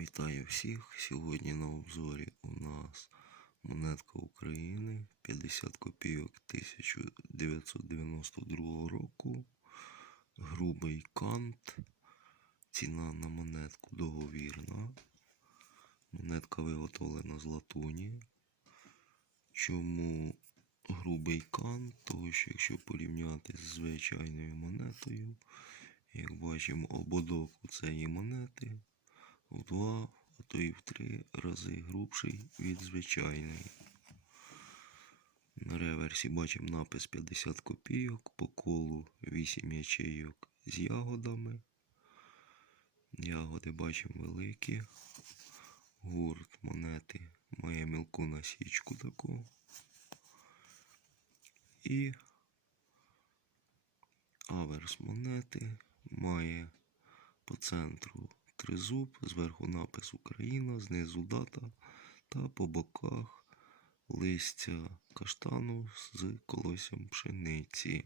Вітаю всіх! Сьогодні на обзорі у нас монетка України 50 копійок 1992 року. Грубий кант. Ціна на монетку договірна. Монетка виготовлена з латуні. Чому грубий кант? Тому що якщо порівняти з звичайною монетою, як бачимо, ободок у цієї монети в два, а то і в три рази грубший від звичайної. На реверсі бачимо напис 50 копійок, по колу 8 ячейок з ягодами. Ягоди бачимо великі. Гурт монети має мілку насічку таку. І аверс монети має по центру тризуб, зверху напис Україна, знизу дата та по боках листя каштану з колоссям пшениці.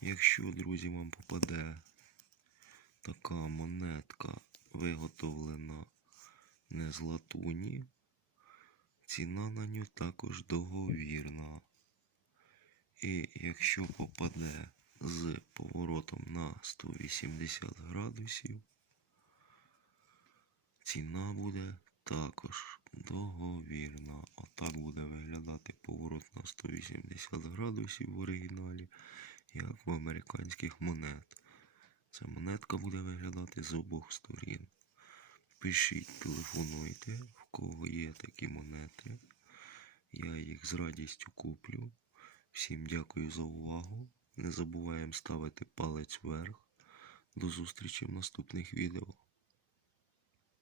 Якщо, друзі, вам попаде така монетка, виготовлена не з латуні, ціна на нього також договірна. І якщо попаде з поворотом на 180 градусів, ціна буде також договірна. Отак буде виглядати поворот на 180 градусів в оригіналі, як в американських монет. Ця монетка буде виглядати з обох сторін. Пишіть, телефонуйте, в кого є такі монети. Я їх з радістю куплю. Всім дякую за увагу. Не забуваємо ставити палець вверх. До зустрічі в наступних відео.